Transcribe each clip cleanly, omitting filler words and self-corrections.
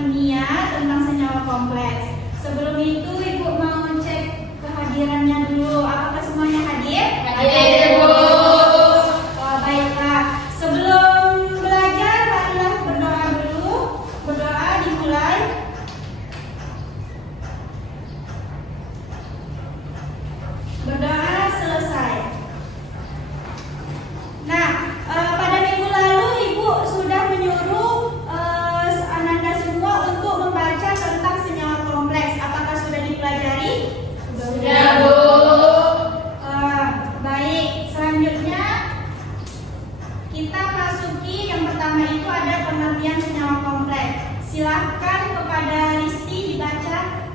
kimia tentang senyawa kompleks. Sebelum itu Ibu mau cek kehadirannya dulu. Apakah semuanya hadir? Hadir, Bu. Oh, baiklah. Sebelum belajar, marilah berdoa dulu. Berdoa dimulai. Berdoa selesai. Nah, pada minggu lalu Ibu sudah menyuruh Ananda semua untuk membaca tentang senyawa kompleks. Apakah sudah dipelajari? Sudah, Bu. Baik, selanjutnya kita masuki yang pertama itu ada pengertian senyawa kompleks. Silahkan kepada Risti dibaca.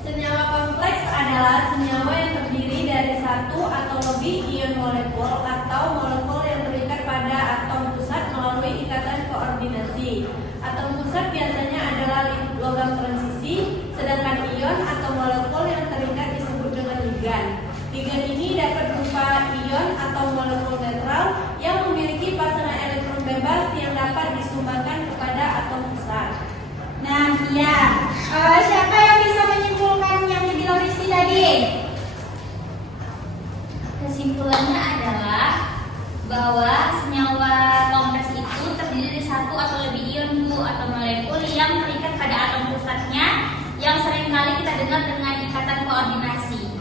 Senyawa kompleks adalah senyawa yang terdiri dari satu atau lebih ion molekul atau molekul yang terikat pada atom pusat melalui ikatan koordinasi. Atom pusat biasanya adalah logam transisi, sedangkan ion atau molekul yang terikat disebut dengan ligan. Ligan ini dapat berupa ion atau molekul netral yang memiliki pasangan elektron bebas yang dapat disumbangkan kepada atom pusat. Nah, iya. Siapa yang bisa menyimpulkan yang dibilang Risti tadi? Kesimpulannya adalah bahwa senyawa kompleks itu terdiri dari satu atau lebih ion, Bu, atau molekul yang terikat pada atom pusatnya yang seringkali kita dengar dengan ikatan koordinasi.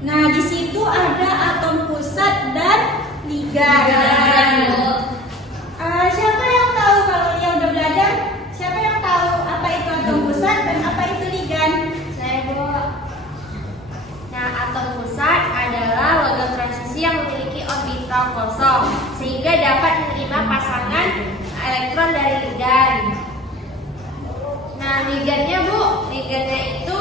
Nah, di situ ada atom pusat dan ligan. Bu. Siapa yang tahu kalau yang udah belajar? Siapa yang tahu apa itu atom pusat dan apa itu ligan? Saya, Bu. Nah, atom pusat adalah logam transisi yang memiliki orbital kosong sehingga dapat menerima pasangan elektron dari ligan. Nah, ligannya, Bu, ligannya itu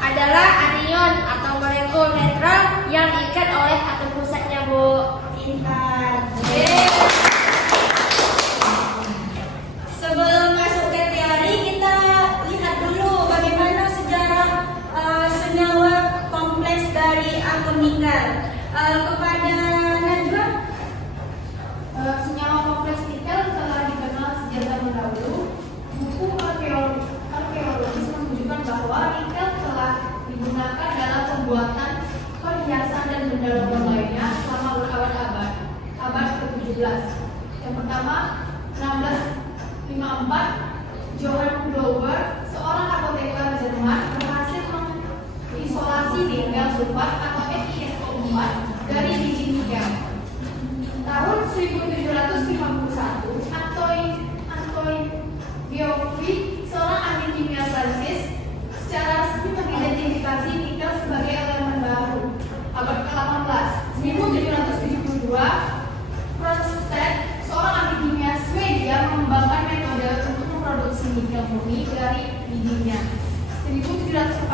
adalah anion atau molekul netral yang diikat oleh atom pusatnya, Bu. Pintar. Sebelum masuk ke teori, kita lihat dulu bagaimana sejarah senyawa kompleks dari atom nikel. Kepada Najwa, Senyawa kompleks nikel telah dikenal sejak zaman dahulu. Buku arkeologis menunjukkan bahwa nikel telah digunakan dalam pembuatan perhiasan dan benda logam lainnya selama berabad-abad. Abad ke-17. Yang pertama, 1654, Johann Glauber, seorang apoteker Jerman, berhasil mengisolasi nikel sulfat atau FiSO4 dari biji nikel. Tahun 1751, Antoine Bioffi, seorang ahli kimia Prancis, secara resmi mengidentifikasi nikel sebagai elemen baru. Abad ke-18, 1772, Kronstedt, seorang ahli kimia Swedia, mengembangkan metode untuk memproduksi nikel murni dari bijinya. 1740,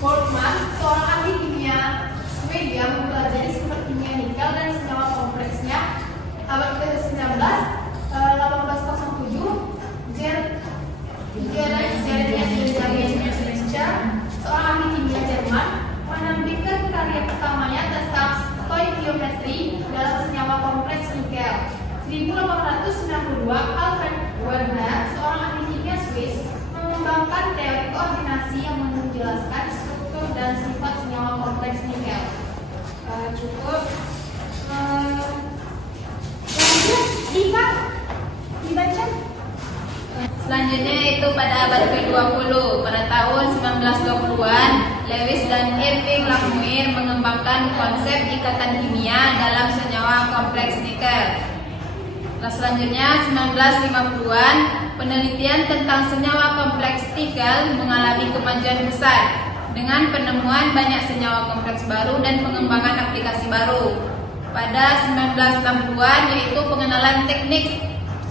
Boltzmann, seorang ahli kimia Swedia, mempelajari sifat kimia nikel dan senyawa kompleksnya. Abad ke-19, 1807, seorang ahli kimia Jerman, menerbitkan karya pertamanya tentang stoikiometri dalam senyawa kompleks nikel. 1892, Alfred Wegener, seorang ahli kimia Swiss, mengembangkan teori koordinasi yang menjelaskan struktur dan sifat senyawa kompleks nikel. Cukup. lanjut Diva, dibaca. Selanjutnya itu pada abad ke-20, pada tahun 1920-an, Lewis dan Irving Langmuir mengembangkan konsep ikatan kimia dalam senyawa kompleks nikel. Nah, selanjutnya 1950-an, penelitian tentang senyawa kompleks nikel mengalami kemajuan besar dengan penemuan banyak senyawa kompleks baru dan pengembangan aplikasi baru. Pada 1960-an yaitu pengenalan teknik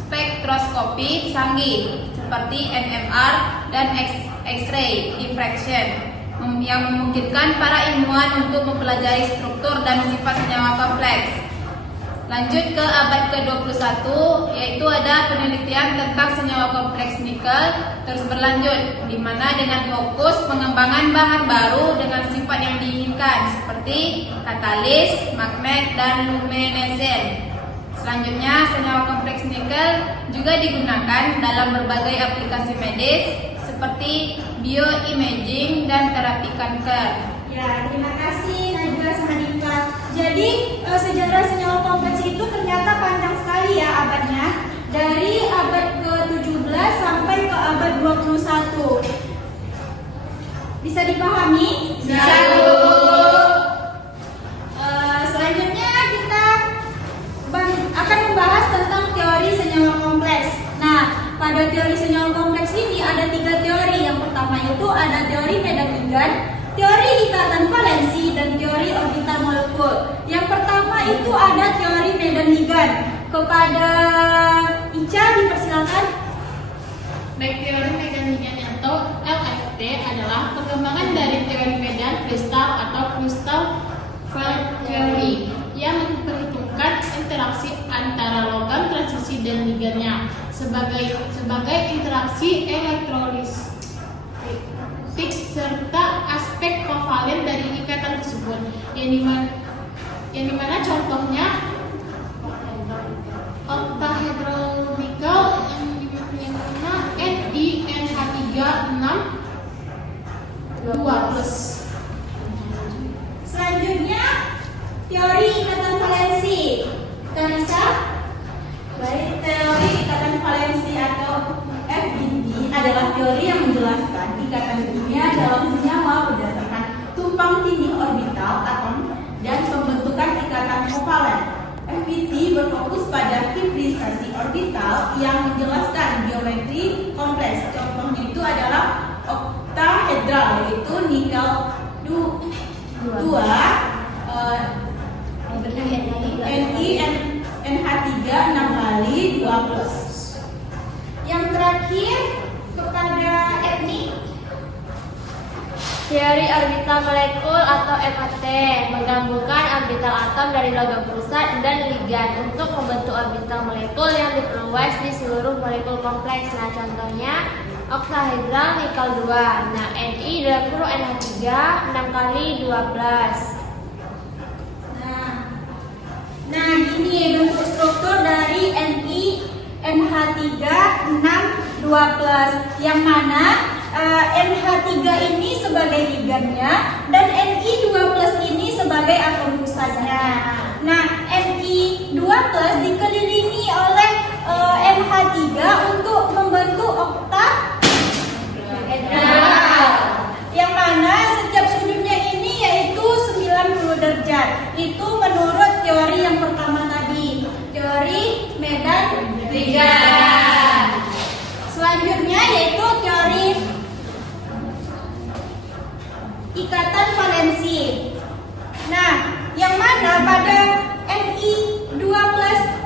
spektroskopi canggih seperti NMR dan X-ray diffraction yang memungkinkan para ilmuwan untuk mempelajari struktur dan sifat senyawa kompleks. Lanjut ke abad ke-21, yaitu ada penelitian tentang senyawa kompleks nikel terus berlanjut, di mana dengan fokus pengembangan bahan baru dengan sifat yang diinginkan seperti katalis, magnet, dan luminescent. Selanjutnya, senyawa kompleks nikel juga digunakan dalam berbagai aplikasi medis seperti bioimaging dan terapi kanker. Ya, terima kasih Najwa sama Diva. Jadi sejarah senyawa kompleks itu ternyata panjang sekali ya abadnya. Dari abad ke-17 sampai ke abad 21. Bisa dipahami? Bisa. Selanjutnya kita akan membahas tentang teori senyawa kompleks. Nah, pada teori senyawa kompleks ini ada 3 teori. Yang pertama itu ada teori medan-ligan, teori ikatan valensi, dan teori orbital molekul. Yang pertama itu ada teori medan-ligan. Kepada Ica dipersilakan. Baik, teori medan-ligan atau LFT adalah pengembangan dari teori medan kristal atau crystal field theory yang memperhitungkan interaksi antara logam transisi dan ligannya sebagai interaksi elektrolitik serta aspek kovalen dari ikatan tersebut yang dimana contohnya octahedral nikel yang mana NiNH3 6 2+. Selanjutnya teori ikatan valensi. Kanisa, baik, teori ikatan valensi atau FIV adalah teori yang menjelaskan ikatan kimia dalam senyawa berdasarkan tumpang tindih orbital atom dan pembentukan ikatan kovalen. FIV berfokus pada hibridisasi orbital yang menjelaskan geometri kompleks. Contohnya itu adalah octahedral, yaitu nikel 2 NiNH3 6 kali 2+. Yang terakhir kepada Erni. Teori orbital molekul atau MOT menggabungkan orbital atom dari logam pusat dan ligan untuk membentuk orbital molekul yang diperluas di seluruh molekul kompleks. Nah, contohnya octahedral nikel 2. Nah, Ni20NH3 6 kali 12. Nah, gini bentuk struktur dari NiNH3 6 2+, yang mana NH3 ini sebagai ligannya dan Ni2+ ini sebagai atom pusatnya. Nah, Ni2+ dikelilingi oleh NH3 untuk membentuk oktahedral, yang mana setiap sudutnya ini yaitu 90 derajat. Itu menurut teori yang pertama tadi, teori medan-ligan. Selanjutnya yaitu teori ikatan valensi. Nah, yang mana pada Ni2+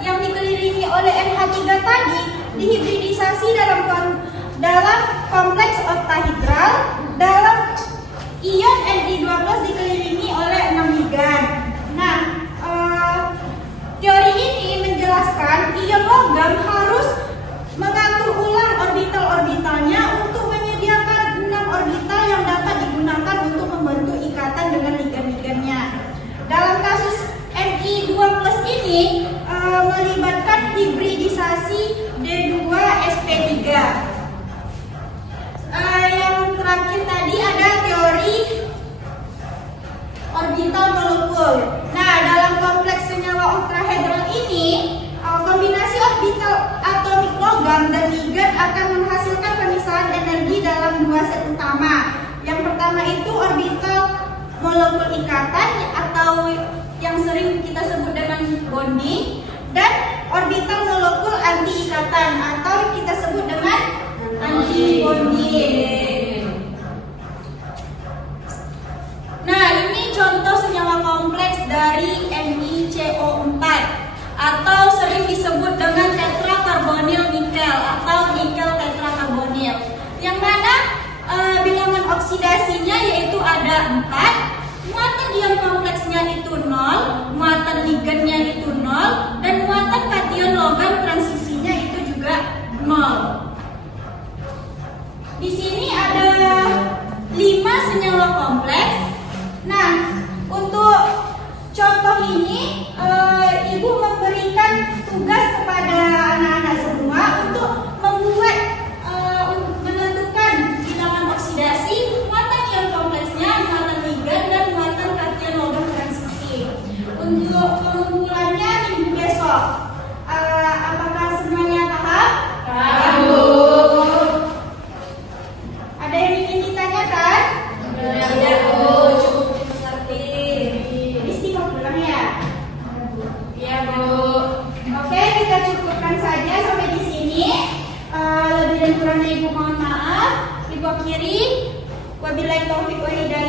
yang dikelilingi oleh NH3 tadi dihibridisasi dalam kompleks oktahedral. Dalam ion Ni2+ dikelilingi oleh 6 ligan. Nah, teori ini menjelaskan ion logam harus mengatur ulang orbital-orbitalnya untuk menyediakan 6 orbital yang dapat digunakan untuk membentuk ikatan dengan ligan-ligannya. Dalam kasus Ni2+ ini melibatkan hibridisasi D2sp3. Yang terakhir tadi ada teori orbital molekul. Nah, dalam kompleks senyawa oktahedral ini kombinasi orbital atomik logam dan ligan akan menghasilkan pemisahan energi dalam 2 set utama. Yang pertama itu orbital molekul ikatan atau yang sering kita sebut dengan bonding, dan orbital molekul anti ikatan atau kita sebut dengan anti bonding. Nah, ini contoh senyawa kompleks dari NiCO4 atau sering disebut dengan tetrakarbonil nikel atau nikel tetrakarbonil, yang mana bilangan oksidasinya yaitu ada 4, muatan ion kompleksnya itu 0, muatan ligannya itu 0, dan muatan kation logam transisinya itu juga 0. Di sini ada 5 senyawa kompleks. Nah, untuk contoh ini Ibu memberikan dan kurangnya Ibu mohon maaf. Ibu akhiri. Wabillahi taufiq wa hidayah.